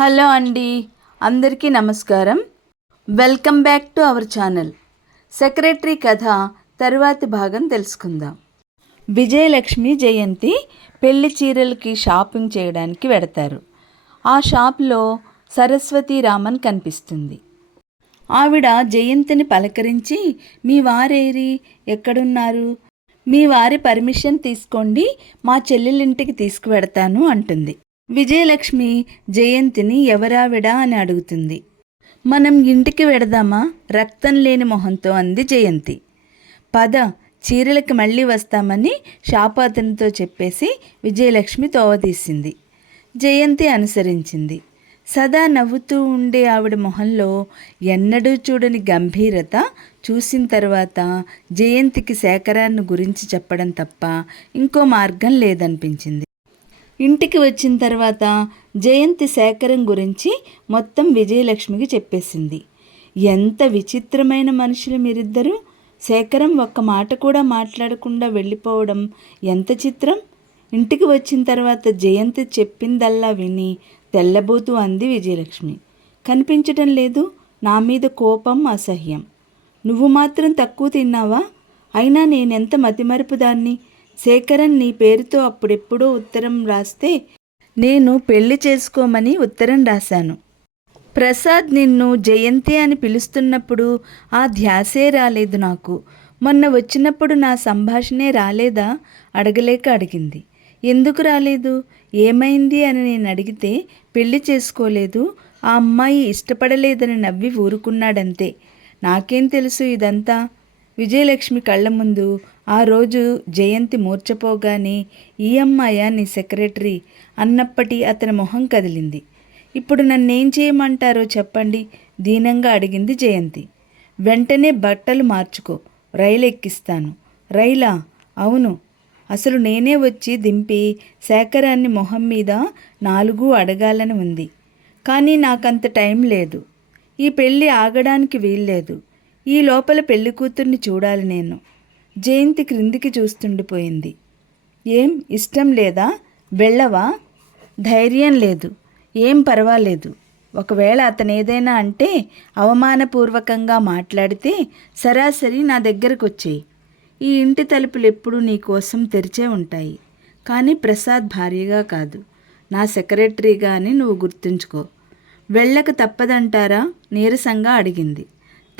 Hello అండి అందరికీ నమస్కారం. Welcome back to our channel. Secretary కథ తరువాతి భాగం తెలుసుకుందాం. విజయలక్ష్మి జయంతి పెళ్ళి చీరలకి షాపింగ్ చేయడానికి వెడతారు. ఆ షాప్లో సరస్వతి రామన్ కనిపిస్తుంది. ఆవిడ జయంతిని పలకరించి మీ వారేరి? ఎక్కడున్నారు? మీ వారి పర్మిషన్ తీసుకోండి మా చెల్లెలింటికి తీసుకువెడతాను అంటుంది. విజయలక్ష్మి జయంతిని ఎవరావిడా అని అడుగుతుంది. మనం ఇంటికి వెడదామా? రక్తం లేని మొహంతో అంది జయంతి. పద చీరలకి మళ్ళీ వస్తామని షాపు అతనితో చెప్పేసి విజయలక్ష్మి తోవతీసింది జయంతి అనుసరించింది. సదా నవ్వుతూ ఉండే ఆవిడ మొహంలో ఎన్నడూ చూడని గంభీరత చూసిన తర్వాత జయంతికి శేఖరాన్ని గురించి చెప్పడం తప్ప ఇంకో మార్గం లేదనిపించింది. ఇంటికి వచ్చిన తర్వాత జయంతి శేఖరం గురించి మొత్తం విజయలక్ష్మికి చెప్పేసింది. ఎంత విచిత్రమైన మనుషులు మీరిద్దరూ. శేఖరం ఒక్క మాట కూడా మాట్లాడకుండా వెళ్ళిపోవడం ఎంత చిత్రం. ఇంటికి వచ్చిన తర్వాత జయంతి చెప్పిందల్లా విని తెల్లబోతూ అంది విజయలక్ష్మి. కనిపించటం లేదు నా మీద కోపం అసహ్యం. నువ్వు మాత్రం తక్కువ తిన్నావా? అయినా నేనెంత మతిమరుపు దాన్ని? శేఖరన్ నీ పేరుతో అప్పుడెప్పుడో ఉత్తరం రాస్తే నేను పెళ్ళి చేసుకోమని ఉత్తరం రాశాను. ప్రసాద్ నిన్ను జయంతి అని పిలుస్తున్నప్పుడు ఆ ధ్యాసే రాలేదు నాకు. మొన్న వచ్చినప్పుడు నా సంభాషణే రాలేదా? అడగలేక అడిగింది. ఎందుకు రాలేదు? ఏమైంది అని నేను అడిగితే పెళ్ళి చేసుకోలేదు. ఆ అమ్మాయి ఇష్టపడలేదని నవ్వి ఊరుకున్నాడంతే. నాకేం తెలుసు ఇదంతా? విజయలక్ష్మి కళ్ళ ముందు ఆ రోజు జయంతి మూర్చపోగానే ఈ అమ్మాయ నీ సెక్రటరీ అన్నప్పటి అతని మొహం కదిలింది. ఇప్పుడు నన్నేం చేయమంటారో చెప్పండి దీనంగా అడిగింది జయంతి. వెంటనే బట్టలు మార్చుకో రైలు ఎక్కిస్తాను రైలా? అవును. అసలు నేనే వచ్చి దింపి శేఖరాన్ని మొహం మీద నాలుగు అడగాలని ఉంది. కానీ నాకంత టైం లేదు. ఈ పెళ్ళి ఆగడానికి వీల్లేదు. ఈ లోపల పెళ్ళి కూతుర్ని చూడాలి నేను. జయంతి క్రిందికి చూస్తుండిపోయింది. ఏం ఇష్టం లేదా? వెళ్ళవా? ధైర్యం లేదు. ఏం పర్వాలేదు. ఒకవేళ అతను ఏదైనా అంటే అవమానపూర్వకంగా మాట్లాడితే సరాసరి నా దగ్గరకు వచ్చేయి ఈ ఇంటి తలుపులు ఎప్పుడూ నీ కోసం తెరిచే ఉంటాయి. కానీ ప్రసాద్ భార్యగా కాదు. నా సెక్రటరీగా అని నువ్వు గుర్తుంచుకో. వెళ్ళక తప్పదంటారా? నీరసంగా అడిగింది.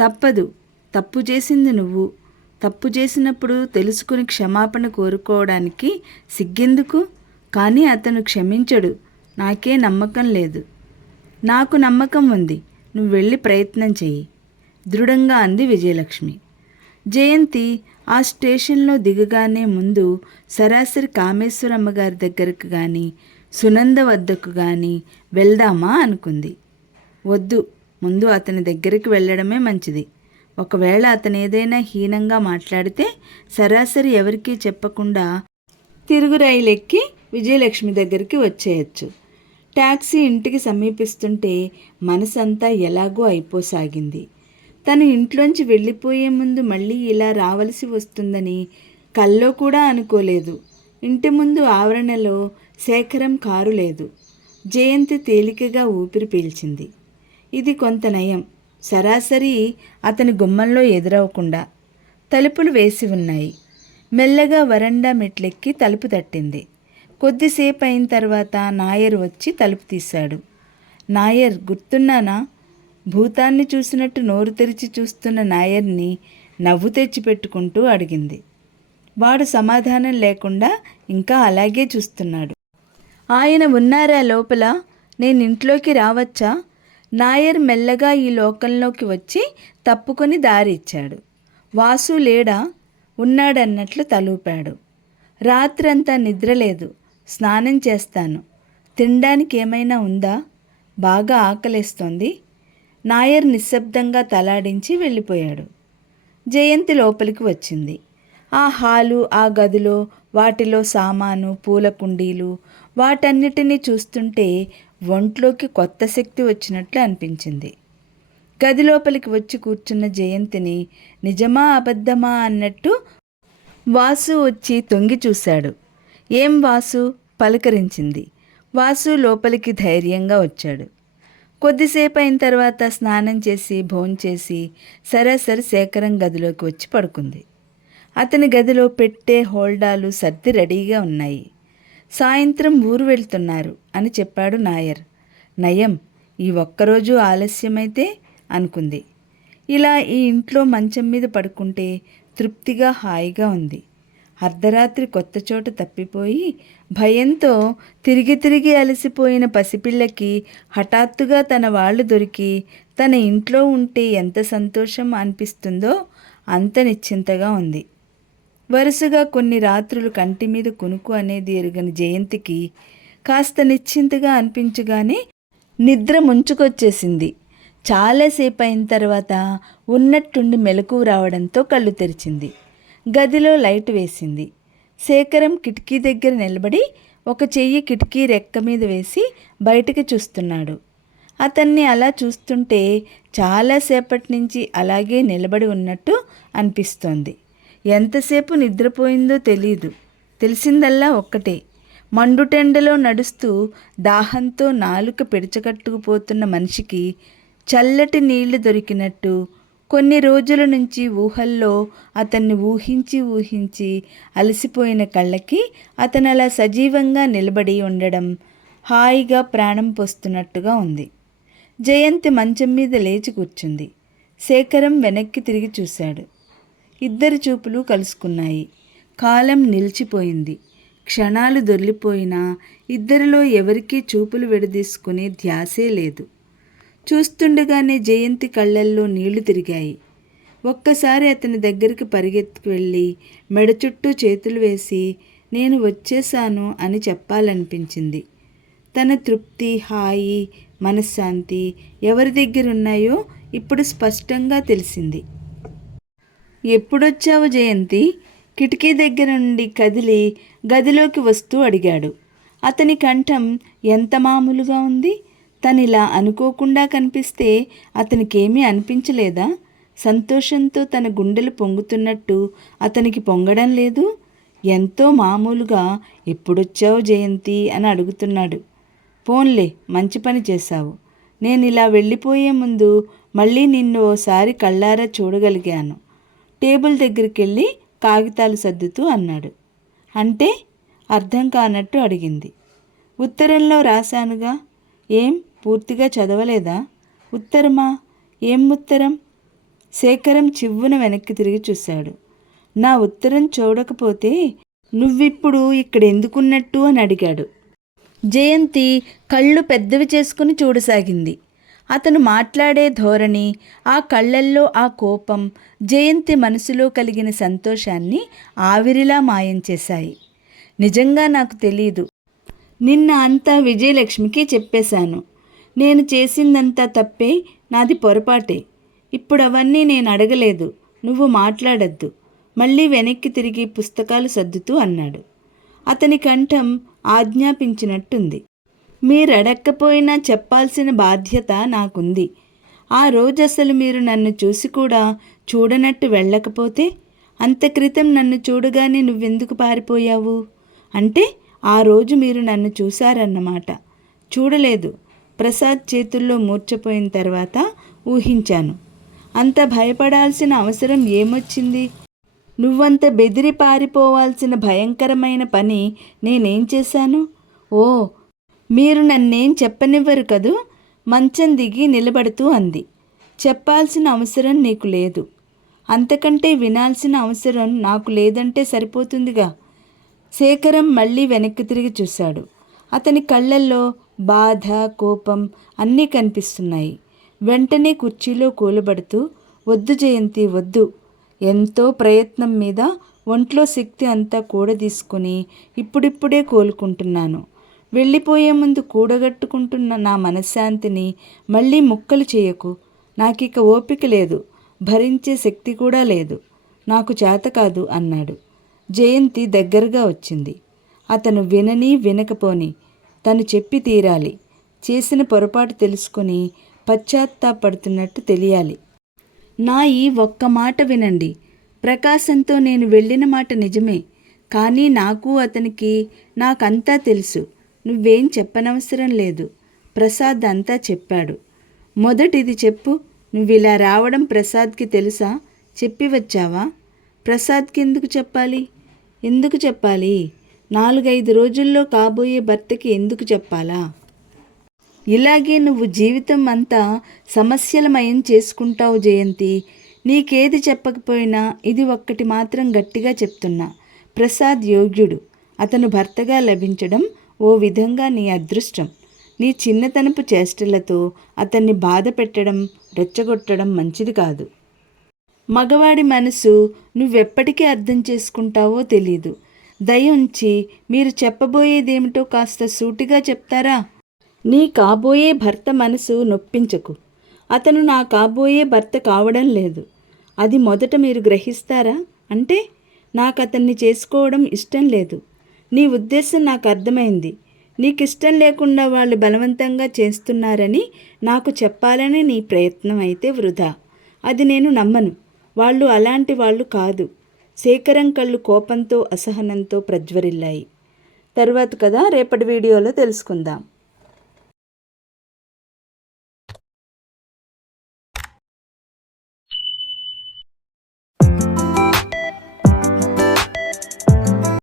తప్పదు. తప్పు చేసింది నువ్వు. తప్పు చేసినప్పుడు తెలుసుకుని క్షమాపణ కోరుకోవడానికి సిగ్గెందుకు? కానీ అతను క్షమించడు. నాకే నమ్మకం లేదు. నాకు నమ్మకం ఉంది. నువ్వు వెళ్ళి ప్రయత్నం చెయ్యి. దృఢంగా అంది విజయలక్ష్మి. జయంతి ఆ స్టేషన్లో దిగగానే ముందు సరాసరి కామేశ్వరమ్మ గారి దగ్గరకు కానీ సునంద వద్దకు కానీ వెళ్దామా అనుకుంది. వద్దు. ముందు అతని దగ్గరికి వెళ్ళడమే మంచిది. ఒకవేళ అతను ఏదైనా హీనంగా మాట్లాడితే సరాసరి ఎవరికీ చెప్పకుండా తిరుగు రైలు ఎక్కి విజయలక్ష్మి దగ్గరికి వచ్చేయచ్చు. ట్యాక్సీ ఇంటికి సమీపిస్తుంటే మనసంతా ఎలాగో అయిపోసాగింది. తను ఇంట్లోంచి వెళ్ళిపోయే ముందు మళ్ళీ ఇలా రావలసి వస్తుందని కల్లో కూడా అనుకోలేదు. ఇంటి ముందు ఆవరణలో శేఖరం కారు లేదు. జయంతి తేలికగా ఊపిరి పీల్చింది. ఇది కొంత నయం. సరాసరి అతని గుమ్మంలో ఎదురవకుండా తలుపులు వేసి ఉన్నాయి. మెల్లగా వరండా మెట్లెక్కి తలుపు తట్టింది. కొద్దిసేపు అయిన తర్వాత నాయర్ వచ్చి తలుపు తీశాడు. నాయర్ గుర్తున్నానా? భూతాన్ని చూసినట్టు నోరు తెరిచి చూస్తున్న నాయర్ని నవ్వు తెచ్చిపెట్టుకుంటూ అడిగింది. వాడు సమాధానం లేకుండా ఇంకా అలాగే చూస్తున్నాడు. ఆయన ఉన్నారా లోపల? నేను ఇంట్లోకి రావచ్చా? నాయర్ మెల్లగా ఈ లోకంలోకి వచ్చి తప్పుకొని దారి ఇచ్చాడు వాసు లేడా? ఉన్నాడన్నట్లు తలూపాడు. రాత్రంతా నిద్రలేదు. స్నానం చేస్తాను. తినడానికి ఏమైనా ఉందా? బాగా ఆకలేస్తోంది. నాయర్ నిశ్శబ్దంగా తలాడించి వెళ్ళిపోయాడు. జయంతి లోపలికి వచ్చింది. ఆ హాలు ఆ గదిలో వాటిలో సామాను పూల కుండీలు వాటన్నిటినీ చూస్తుంటే ఒంట్లోకి కొత్త శక్తి వచ్చినట్లు అనిపించింది. గది లోపలికి వచ్చి కూర్చున్న జయంతిని నిజమా అబద్ధమా అన్నట్టు వాసు వచ్చి తొంగి చూశాడు. ఏం వాసు? పలకరించింది. వాసు లోపలికి ధైర్యంగా వచ్చాడు. కొద్దిసేపు అయిన తర్వాత స్నానం చేసి భోంచేసి సరాసరి శేఖరం గదిలోకి వచ్చి పడుకుంది. అతని గదిలో పెట్టే హోల్డాలు సర్ది రెడీగా ఉన్నాయి. సాయంత్రం ఊరు వెళ్తున్నారు అని చెప్పాడు నాయర్. నయం ఈ ఒక్కరోజు ఆలస్యమైతే అనుకుంది. ఇలా ఈ ఇంట్లో మంచం మీద పడుకుంటే తృప్తిగా హాయిగా ఉంది. అర్ధరాత్రి కొత్త చోట తప్పిపోయి భయంతో తిరిగి తిరిగి అలసిపోయిన పసిపిల్లకి హఠాత్తుగా తన వాళ్ళు దొరికి తన ఇంట్లో ఉంటే ఎంత సంతోషం అనిపిస్తుందో అంత నిశ్చింతగా ఉంది. వరుసగా కొన్ని రాత్రులు కంటి మీద కునుకు అనేది ఎరుగని జయంతికి కాస్త నిశ్చింతగా అనిపించగానే నిద్ర ముంచుకొచ్చేసింది. చాలాసేపు అయిన తర్వాత ఉన్నట్టుండి మెలకువ రావడంతో కళ్ళు తెరిచింది. గదిలో లైట్ వేసింది. శేఖరం కిటికీ దగ్గర నిలబడి ఒక చెయ్యి కిటికీ రెక్క మీద వేసి బయటికి చూస్తున్నాడు. అతన్ని అలా చూస్తుంటే చాలాసేపటి నుంచి అలాగే నిలబడి ఉన్నట్టు అనిపిస్తోంది. ఎంతసేపు నిద్రపోయిందో తెలీదు. తెలిసిందల్లా ఒక్కటే. మండుటెండలో నడుస్తూ దాహంతో నాలుక పిడచకట్టుకుపోతున్న మనిషికి చల్లటి నీళ్ళు దొరికినట్టు కొన్ని రోజుల నుంచి ఊహల్లో అతన్ని ఊహించి ఊహించి అలసిపోయిన కళ్ళకి అతను అలా సజీవంగా నిలబడి ఉండడం హాయిగా ప్రాణం పోస్తున్నట్టుగా ఉంది. జయంతి మంచం మీద లేచి కూర్చుంది. శేఖరం వెనక్కి తిరిగి చూశాడు. ఇద్దరి చూపులు కలుసుకున్నాయి. కాలం నిలిచిపోయింది. క్షణాలు దొర్లిపోయినా ఇద్దరిలో ఎవరికీ చూపులు విడదీసుకునే ధ్యాసే లేదు. చూస్తుండగానే జయంతి కళ్ళల్లో నీళ్ళు తిరిగాయి. ఒక్కసారి అతని దగ్గరికి పరిగెత్తుకు వెళ్ళి మెడ చుట్టూ చేతులు వేసి నేను వచ్చేసాను అని చెప్పాలనిపించింది. తన తృప్తి హాయి మనశ్శాంతి ఎవరి దగ్గర ఉన్నాయో ఇప్పుడు స్పష్టంగా తెలిసింది. ఎప్పుడొచ్చావు జయంతి? కిటికీ దగ్గర నుండి కదిలి గదిలోకి వస్తూ అడిగాడు. అతని కంఠం ఎంత మామూలుగా ఉంది? తనిలా అనుకోకుండా కనిపిస్తే అతనికేమీ అనిపించలేదా? సంతోషంతో తన గుండెలు పొంగుతున్నట్టు అతనికి పొంగడం లేదు? ఎంతో మామూలుగా ఎప్పుడొచ్చావు జయంతి అని అడుగుతున్నాడు. పోన్లే మంచి పని చేశావు. నేను ఇలా వెళ్ళిపోయే ముందు మళ్ళీ నిన్ను ఓసారి కళ్ళారా చూడగలిగాను. టేబుల్ దగ్గరికి వెళ్ళి కాగితాలు సర్దుతూ అన్నాడు. అంటే అర్థం కానట్టు అడిగింది. ఉత్తరంలో రాశానుగా ఏం పూర్తిగా చదవలేదా? ఉత్తరమా? ఏం ఉత్తరం? శేఖరం చివ్వున వెనక్కి తిరిగి చూశాడు. నా ఉత్తరం చూడకపోతే నువ్విప్పుడు ఇక్కడ ఎందుకున్నట్టు? అని అడిగాడు. జయంతి కళ్ళు పెద్దవి చేసుకుని చూడసాగింది. అతను మాట్లాడే ధోరణి ఆ కళ్ళల్లో ఆ కోపం జయంతి మనసులో కలిగిన సంతోషాన్ని ఆవిరిలా మాయం చేశాయి. నిజంగా నాకు తెలియదు నిన్న అంతా విజయలక్ష్మికి చెప్పేశాను. నేను చేసిందంతా తప్పే నాది పొరపాటే. ఇప్పుడు అవన్నీ నేను అడగలేదు. నువ్వు మాట్లాడద్దు. మళ్ళీ వెనక్కి తిరిగి పుస్తకాలు సర్దుతూ అన్నాడు. అతని కంఠం ఆజ్ఞాపించినట్టుంది. మీరు అడక్కపోయినా చెప్పాల్సిన బాధ్యత నాకుంది. ఆ రోజు అసలు మీరు నన్ను చూసి కూడా చూడనట్టు వెళ్ళకపోతే అంత క్రితం నన్ను చూడగానే నువ్వెందుకు పారిపోయావు? అంటే ఆ రోజు మీరు నన్ను చూశారన్నమాట. చూడలేదు. ప్రసాద్ చేతుల్లో మూర్చపోయిన తర్వాత ఊహించాను. అంత భయపడాల్సిన అవసరం ఏమొచ్చింది? నువ్వంత బెదిరి పారిపోవాల్సిన భయంకరమైన పని నేనేం చేశాను? ఓ మీరు నన్నేం చెప్పనివ్వరు కదూ? మంచం దిగి నిలబడుతూ అంది. చెప్పాల్సిన అవసరం నీకు లేదు. అంతకంటే వినాల్సిన అవసరం నాకు లేదంటే సరిపోతుందిగా? శేఖరం మళ్ళీ వెనక్కి తిరిగి చూశాడు. అతని కళ్ళల్లో బాధ కోపం అన్నీ కనిపిస్తున్నాయి. వెంటనే కుర్చీలో కూలబడుతూ వద్దు జయంతి వద్దు. ఎంతో ప్రయత్నం మీద ఒంట్లో శక్తి అంతా కూడదీసుకుని ఇప్పుడిప్పుడే కోలుకుంటున్నాను. వెళ్ళిపోయే ముందు కూడగట్టుకుంటున్న నా మనశ్శాంతిని మళ్ళీ ముక్కలు చేయకు. నాకిక ఓపిక లేదు. భరించే శక్తి కూడా లేదు. నాకు చేత కాదు అన్నాడు. జయంతి దగ్గరగా వచ్చింది. అతను వినని వినకపోని తను చెప్పి తీరాలి. చేసిన పొరపాటు తెలుసుకుని పశ్చాత్తాపడుతున్నట్టు తెలియాలి. నా ఈ ఒక్క మాట వినండి. ప్రకాశంతో నేను వెళ్ళిన మాట నిజమే. కానీ నాకు అతనికి నాకంతా తెలుసు. నువ్వేం చెప్పనవసరం లేదు. ప్రసాద్ అంతా చెప్పాడు. మొదటిది చెప్పు నువ్వు ఇలా రావడం ప్రసాద్కి తెలుసా? చెప్పి వచ్చావా? ప్రసాద్కి ఎందుకు చెప్పాలి? ఎందుకు చెప్పాలి? నాలుగైదు రోజుల్లో కాబోయే భర్తకి ఎందుకు చెప్పాలా? ఇలాగే నువ్వు జీవితం అంతా సమస్యలమయం చేసుకుంటావు జయంతి. నీకేది చెప్పకపోయినా ఇది ఒక్కటి మాత్రం గట్టిగా చెప్తున్నా. ప్రసాద్ యోగ్యుడు. అతను భర్తగా లభించడం ఓ విధంగా నీ అదృష్టం నీ చిన్నతనపు చేష్టలతో అతన్ని బాధ పెట్టడం రెచ్చగొట్టడం మంచిది కాదు. మగవాడి మనసు నువ్వెప్పటికీ అర్థం చేసుకుంటావో తెలీదు. దయ ఉంచి మీరు చెప్పబోయేదేమిటో కాస్త సూటిగా చెప్తారా? నీ కాబోయే భర్త మనసు నొప్పించకు. అతను నా కాబోయే భర్త కావడం లేదు. అది మొదట మీరు గ్రహిస్తారా? అంటే నాకు అతన్ని చేసుకోవడం ఇష్టం లేదు. నీ ఉద్దేశం నాకు అర్థమైంది. నీకు ఇష్టం లేకుండా వాళ్ళు బలవంతంగా చేస్తున్నారని నాకు చెప్పాలని నీ ప్రయత్నం అయితే వృధా. అది నేను నమ్మను. వాళ్ళు అలాంటి వాళ్ళు కాదు. శేఖరం కళ్ళు కోపంతో అసహనంతో ప్రజ్వరిల్లాయి. తర్వాత కదా రేపటి వీడియోలో తెలుసుకుందాం.